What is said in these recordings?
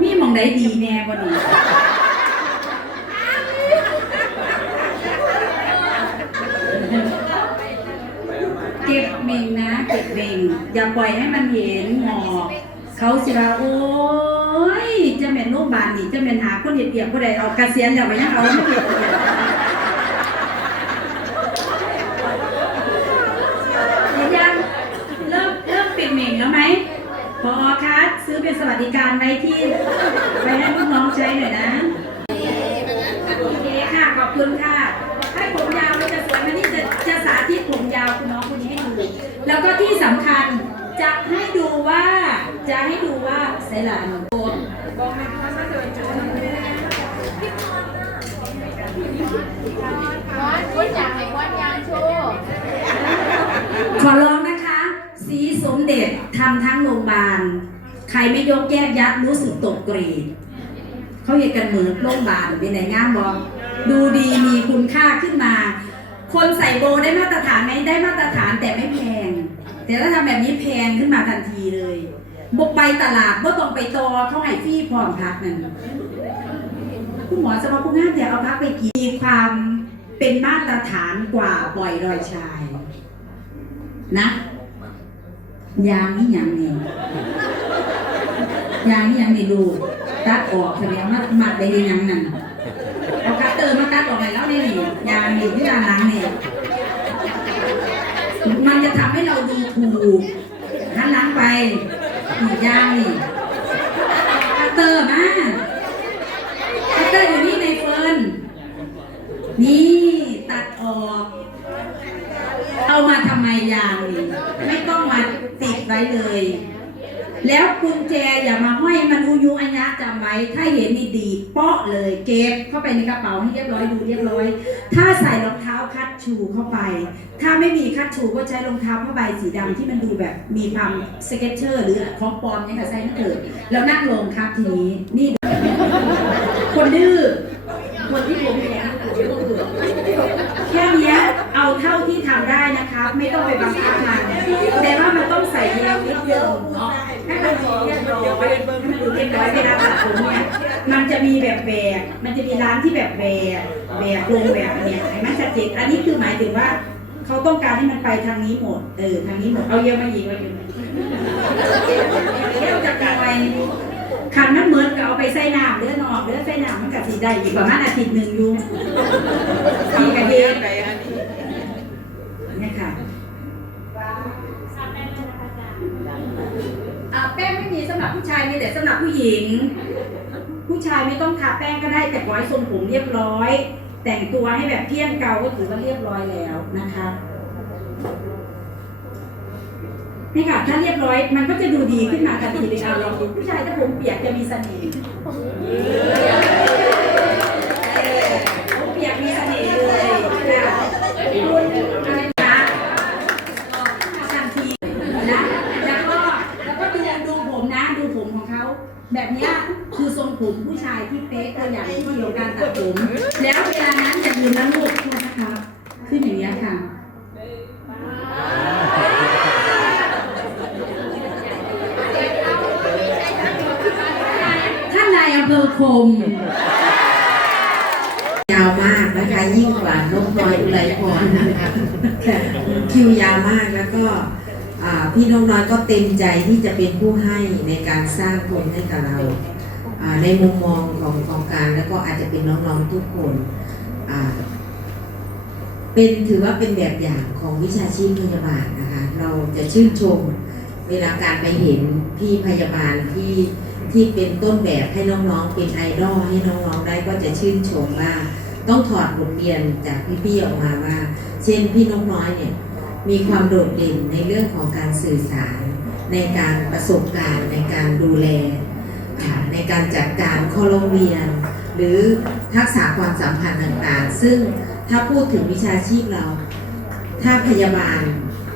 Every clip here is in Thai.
มีมองใดดีแน่บ่ดีเก็บเมงนะ เก็บเมงอย่าปล่อยให้มันเห็นหมอกเขาสิว่าโอ้ยจะเป็นโรงพยาบาลนี่จะเป็นหาคนเหยียบเหยียบผู้ใดเอากระเกษียณแล้วไปยังเอาไม่เหยียบเหยียบเห็นยังเริ่มเริ่มปิดเมงแล้ว ไหมพอคะซื้อเป็นสวัสดิการไว้ที่ไว้ให้ลูกน้องใช้หน่อยนะโอเคค่ะขอบคุณค่ะให้ผมยาวมันจะสวยมันนี่จะจะสาธิตผมยาวคุณน้องคนนี้ให้ดูแล้วก็ที่สำคัญจะให้ดูว่าจะให้ดูว่าไซลานคุณอยากให้วัดยางโชว์ขอร้อง สมเด็จทำทั้งโรงพยาบาล ใครไม่ยกแยกยัดรู้สึกตกเกรดเขาเห็นกันเหมือนโรงพยาบาลเป็นไหนง่ามบอกดูดีมีคุณค่าขึ้นมา คนใส่โบได้มาตรฐานไหมได้มาตรฐานแต่ไม่แพง แต่ถ้าทำแบบนี้แพงขึ้นมาทันทีเลยบกไปตลาดบ่ต้องไปตอเขาให้ฟรี่พร้อมพักนั่นคุณหมอจะมาคุณงามเดี๋ยวเอาพักไปกินมีความเป็นมาตรฐานกว่าปล่อยรอยชาย นะ ยางนี่ยังนี่ยางนี่ยังนี่ดูตัดออกแสดงว่ามัดได้ดียังนั่นเอาคัตเตอร์มาตัดออกไปแล้วนี่ยางนี่ที่ยางล้างนี่มันจะทำให้เราดูถูกหันหล้างไปยางนี่คัตเตอร์มาคัตเตอร์อยู่นี่ในเฟิร์นนี่ตัดออก เอามาทำไมยางนี่ไม่ต้องมาติดไว้เลย แล้วกุญแจอย่ามาห้อยมันอุยุอัญญะจำไว้ ถ้าเห็นนี่ดีเปาะเลยเก็บเข้าไปในกระเป๋าให้เรียบร้อยดูเรียบร้อย ถ้าใส่รองเท้าคัดชูเข้าไป ถ้าไม่มีคัดชูก็ใช้รองเท้าผ้าใบสีดำที่มันดูแบบมีความสเก็ตเชอร์ หรือของปลอมเนี่ยค่ะใส่นั่นเถิดแล้วนั่งลงครับทีนี้นี่คนดื้อคนที่ผมแข็งก็คือแค่เนี้ยเอาเท่าที่ทำได้นะครับ ไม่ต้องไปบังคับมันแต่ว่ามันต้องใส่เยลนิดเดียวเนาะให้มันดูเรียบร้อยให้มันดูเรียบร้อยเวลาตัดผมเนี่ยมันจะมี แบบแบกมันจะมีร้านที่แบบแบกแบกลงแบบอันเนี้ยเห็นไหมชัดเจนอันนี้คือหมายถึงว่าเขาต้องการให้มันไปทางนี้หมด เออ ทางนี้หมด เอาเยอะมาอีกไว้อยู่เที่ยวจากหน่อยขันมันเหมือนกับเอาไปใส่น้ำเลือดนอกเลือดใส่น้ำมันกับสีได้อีกประมาณอาทิตย์หนึ่งอยู่ที่กระเทียมเนี่ยค่ะอ่าแป้งไม่มีสำหรับผู้ชายมีแต่สำหรับผู้หญิง ผู้ชายไม่ต้องทาแป้งก็ได้แต่ขอให้ทรงผมเรียบร้อย แต่งตัวให้แบบเที่ยนเกาก็ถือว่าเรียบร้อยแล้วนะคะนี่ค่ะถ้าเรียบร้อยมันก็จะดูดีขึ้นมาทันทีเลยเอาลองดูผู้ชายถ้าผมเปียกจะมีเสน่ห์ผมเปียกมีเสน่ห์เลยค่ะคุณอะไรนะทันทีนะแล้วก็แล้วก็ดูดูผมนะ ดู ผมของเขาแบบนี้คือทรงผมผู้ชายที่เป๊ะตัวอย่างที่เดียวกันตัดผม แล้วเวลานั้นจะยืนแล้วลูกนะคะขึ้นอย่างนี้ค่ะท่านนายอำเภอคมยาวมากนะคะยิ่งกว่านกน้อยอุไรพรนะคะคิวยาวมากแล้วก็ พี่นกน้อยก็เต็มใจที่จะเป็นผู้ให้ในการสร้างคนให้กับเราในมุมมองของของการแล้วก็อาจจะเป็นน้องๆทุกคนเป็นถือว่าเป็นแบบอย่างของวิชาชีพพยาบาลนะคะเราจะชื่นชมเวลาการไปเห็นพี่พยาบาลที่ที่เป็นต้นแบบให้น้องๆ เป็นไอดอลให้น้องๆได้ก็จะชื่นชมว่าต้องถอดบทเรียนจากพี่ๆออกมาว่า เช่นพี่นกน้อยเนี่ย มีความโดดเด่นในเรื่องของการสื่อสาร ในการประสบการณ์ในการดูแล ในการจัดการข้อโรงเรียน หรือทักษะความสัมพันธ์ต่างๆ ซึ่งถ้าพูดถึงวิชาชีพเรา ถ้าพยาบาล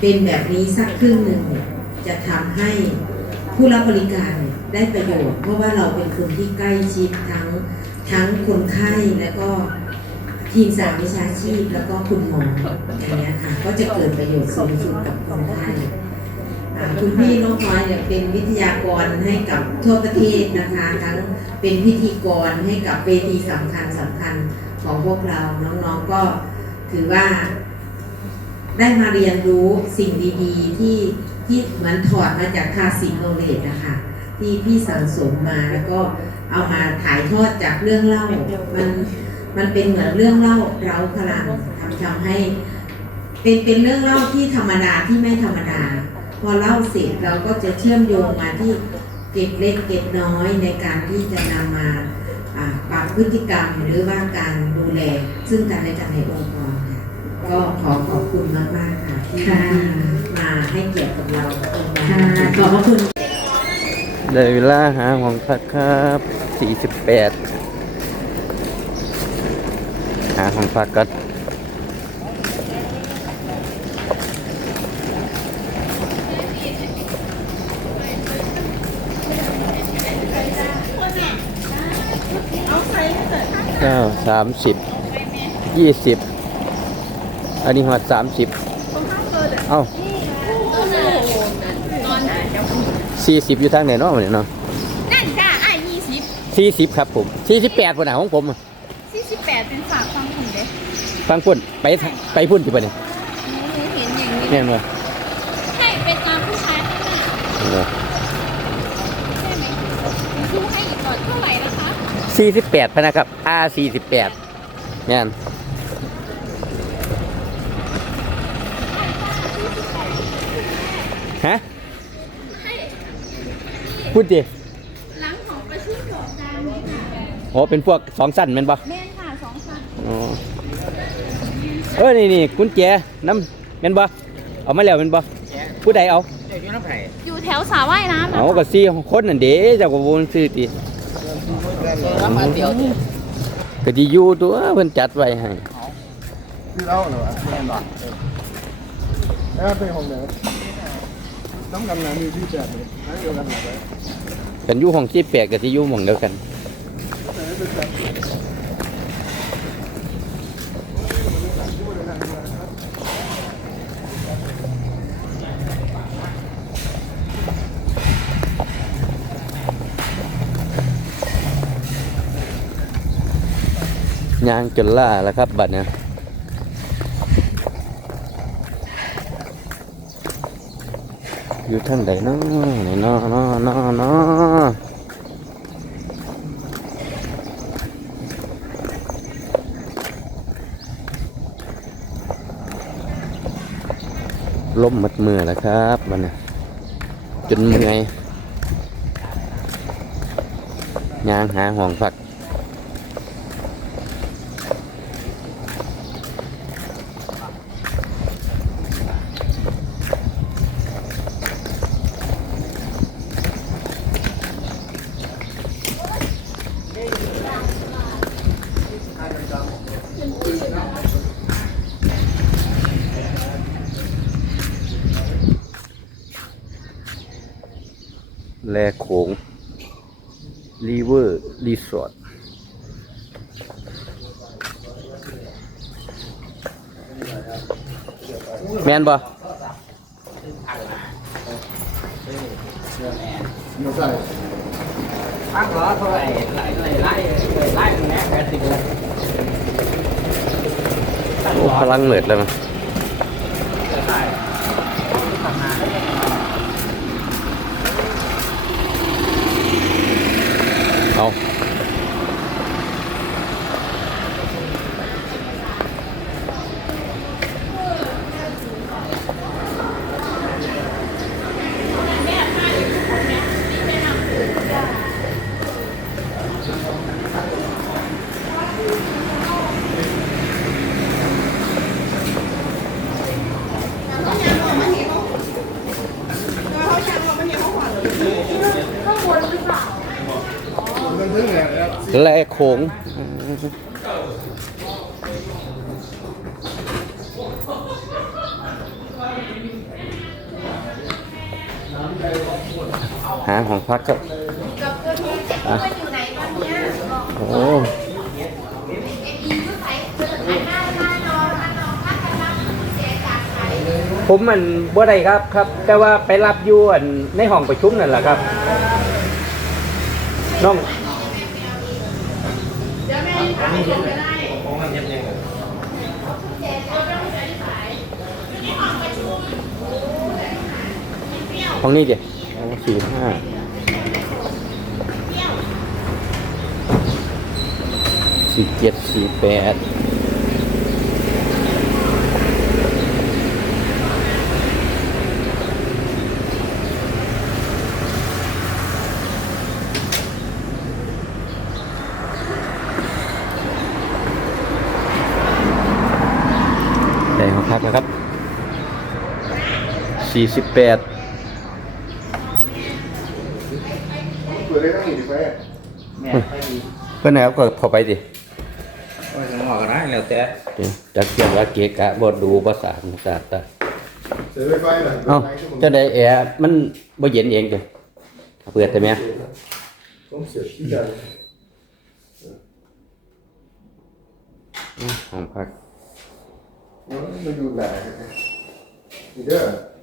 เป็นแบบนี้สักครึ่งหนึ่งเนี่ยจะทำให้ผู้รับบริการได้ประโยชน์ เพราะว่าเราเป็นคนที่ใกล้ชิดทั้งทั้งคนไข้แล้วก็ ทีมสาวิชาชีพแล้วก็คุณหมออย่างเงี้ยค่ะ ก็จะเกิดประโยชน์สูงสุดกับคนไข้คุณพี่นกน้อยเนี่ยเป็นวิทยากรให้กับทั่วประเทศนะคะ ทั้งเป็นพิธีกรให้กับเวทีสำคัญสำคัญของพวกเราน้องๆก็ถือว่า ได้มาเรียนรู้สิ่งดีๆ ที่ที่เหมือนถอดมาจากคาสิโนเลดนะคะที่พี่สังสมมาแล้วก็เอามาถ่ายทอดจากเรื่องเล่ามัน มันเป็นเหมือนเรื่องเล่าเร้าพลังทำทำให้ เป็นเป็นเรื่องเล่าที่ธรรมดาที่ไม่ธรรมดา พอเล่าเสร็จเราก็จะเชื่อมโยงมาที่เก็บเล็กเก็บน้อยในการที่จะนำมาอ่าปรับพฤติกรรมหรือว่าการดูแล ซึ่งกันและกันในองค์กรค่ะก็ขอขอบคุณมากๆค่ะที่ค่ะมาให้เกียรติกับเราค่ะขอบพระคุณได้เวลาหาห้องพักครับ 48 หาห้องพักกันเก้าสามสิบยี่สิบอันนี้หอดสามสิบเอ้าสี่สิบอยู่ทางไหนเนาะเนี่ยเนาะนั่นค่ะอะยี่สิบสี่สิบครับผมสี่สิบแปดคนหนาของผม สี่สิบแปดเป็นฝากฟังคุณเด้ฟังพุ่นไปทางไปพุ่นที่ปะเนี่ยหนูเห็นอย่างนี้เนี่ยมาใช่เป็นตามผู้ชายข้างหน้าใช่ไหมดูให้อีกก่อนเท่าไหร่นะคะสี่สิบแปดพะนะครับ R สี่สิบแปดเนี่ยฮะพูดดิหลังของประชุมดอกจานนี่ค่ะ โอ้เป็นพวกสองสั้นแม่นปะแม่ เออนี่นี่กุญแจน้ำแม่นปะเอามาแล้วแม่นปะผู้ใดเอาอยู่แถวสาว่ายน้ำนะเอาก็สี่คนนั่นเด้เจ้าก็วนซื้อติก็ดีอยู่ตัวเพิ่นจัดไว้ให้คือเล่าเหรอวะแม่นบอกแล้วเป็นของเดิมต้องกำลังมีที่แบบนี้นั่นเดียวกันหมดเลยกันอยู่ห้องที่แปลกกับที่อยู่หม่องเดียวกัน ยางจนล่าแล้วครับ บัดเนี่ยอยู่ท่านใดเนาะไหนเนาะเนาะเนาะเนาะล้มหมดมือแล้วครับบัดเนี่ยจนเมื่อยยางหาห้องพัก แลโขงรีเวอร์รี สอร์ทแมนบ่ไม่ใช่โอ้พลังเหนืดแล้วนะเอา แล้วแล้วแลโขงหาของพักครับอะโอ้ผมมันบ่ได้ครับครับ แต่ว่าไปรับยู่นในห้องประชุมนั่นแหละครับ น้อง ดี๋ยวแม่ถามให้ผมก็ได้ห้องนี้ดิห้องสี่ห้าสี่เจ็ดสี่แปด ได้ห้องพักนะครับสี่สิบแปดเปิดได้ทั้งนี้ดิแฟแม่ไปดีเพื่อนไหนเอาก็พอไปดิก็จะงอกก็ได้แล้วแต่จักเกียนว่าเกะกะบ่ดูภาษาภาษาตาเสร็จไฟไฟหน่อยเอ้าเจ้าใดแอร์มันบ่เย็นเองจ้ะเปิดแต่แม่ต้องเสียบที่กันห้องพัก มันดูหนานี่เด้อ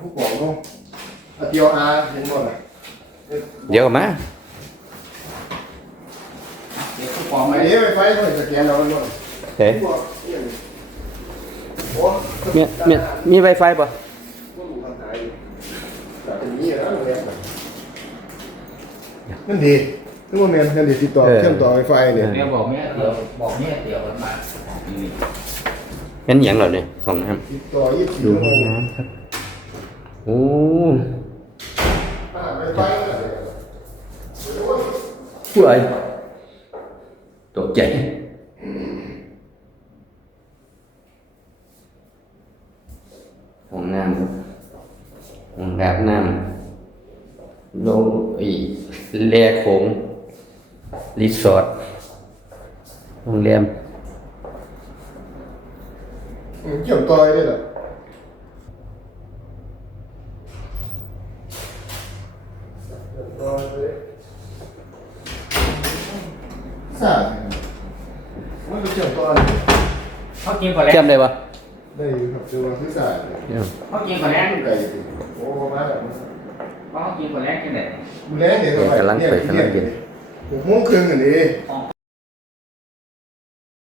ผู้บอกน้องอาเตียวอาเห็นบ่ล่ะเดี๋ยวก็มาเดี๋ยวผู้ปองไอ้ไว้เอ้ไฟไฟเขาสแกนเราบ่เฮ้ยผู้บอกเนี่ยโอ้มีมีมี Wi-Fi ป่ะผู้ดูทางไหนแต่เป็นนี้นะโรงแรมนั่นดีนึกว่าแมนนั่นดีติดต่อเชื่อมต่อไวไฟเนี่ยแม่บอกแม่เดี๋ยวบอกแม่เดี๋ยวมันมานี่ เป็นหยังเหรอเนี่ยห้องน้ติดต่อยี่สิบำดูชั่วโมห้องงน้ำครับโอ้อ่าไวไฟนั่นแหละผู้ใดตกใจห้องน้ำครับห้องอาบน้ำลงอีแลโขงรีสอร์ทโรงแรม อืมเชื่อมต่อได้เหรอเชื่อมต่อเลยสาดมันก็เชื่อมต่อเลยเขากินก่อนแล้ว